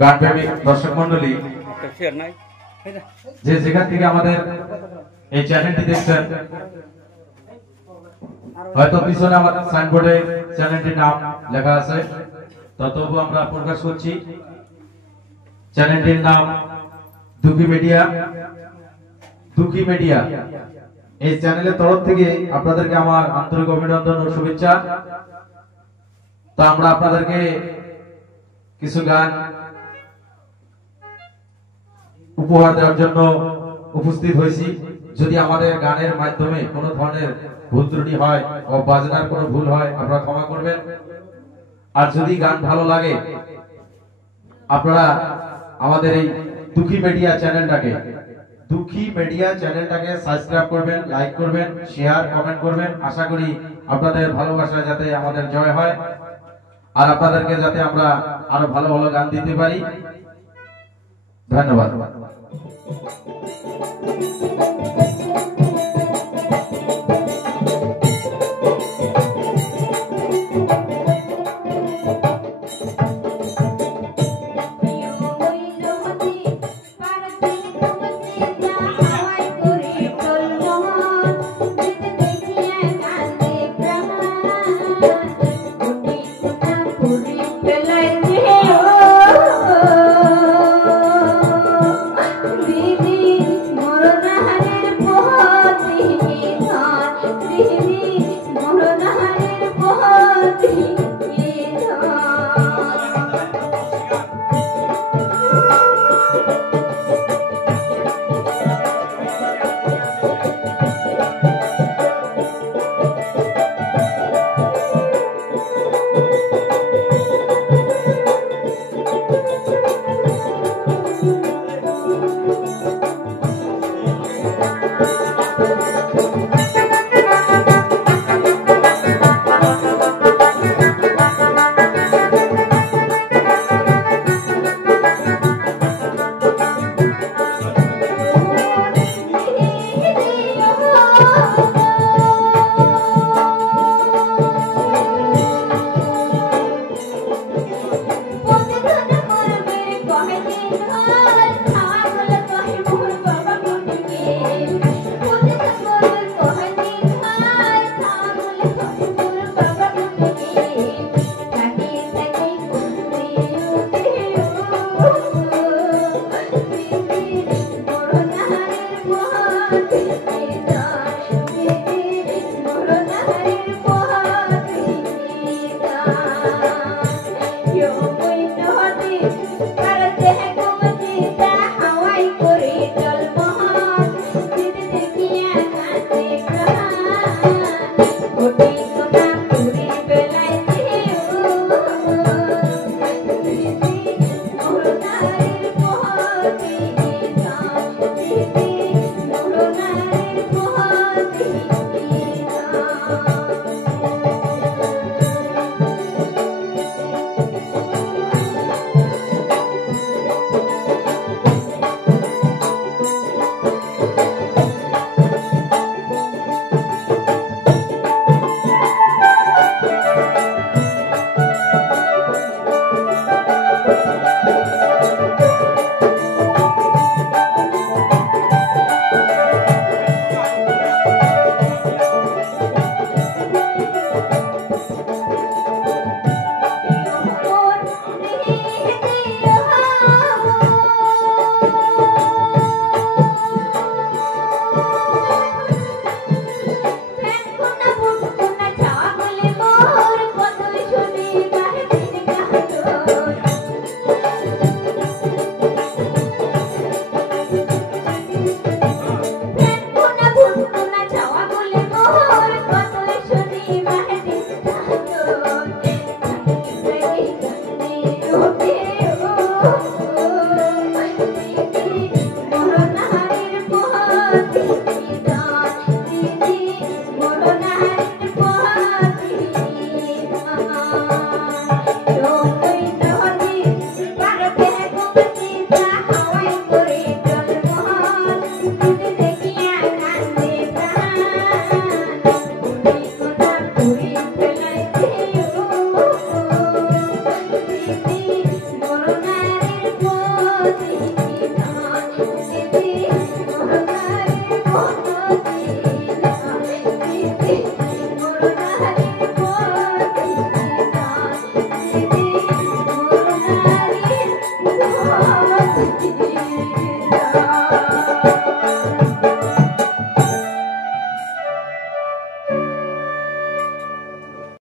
গানপ্রেমিক দর্শক মন্ডলী যে যেখান থেকে আমাদের এই চ্যানেলটি দেখছেন, হয়তো পিছনে আমাদের সাইনবোর্ডে চ্যানেলটির নাম লেখা আছে, তবু আমরা প্রকাশ করছি। চ্যানেলটির নাম দুঃখী মিডিয়া। দুঃখী মিডিয়া এই চ্যানেলের তরফ থেকে আপনাদেরকে আমার আন্তরিক অভিনন্দন ও শুভেচ্ছা। তো আমরা আপনাদেরকে কিছু গান উপহার দেওয়ার জন্য উপস্থিত হয়েছি। যদি আমাদের গানের মাধ্যমে কোনো ধরনের ভুল ত্রুটি হয় ও বাজনার কোনো ভুল হয়, আপনারা ক্ষমা করবেন। আর যদি গান ভালো লাগে, আপনারা আমাদের এই দুঃখী মিডিয়া চ্যানেলটাকে সাবস্ক্রাইব করবেন, লাইক করবেন, শেয়ার, কমেন্ট করবেন। আশা করি আপনাদের ভালোবাসা যাতে আমাদের জয় হয়, আর আপনাদেরকে যাতে আমরা আরো ভালো ভালো গান দিতে পারি। ধন্যবাদ। রাধে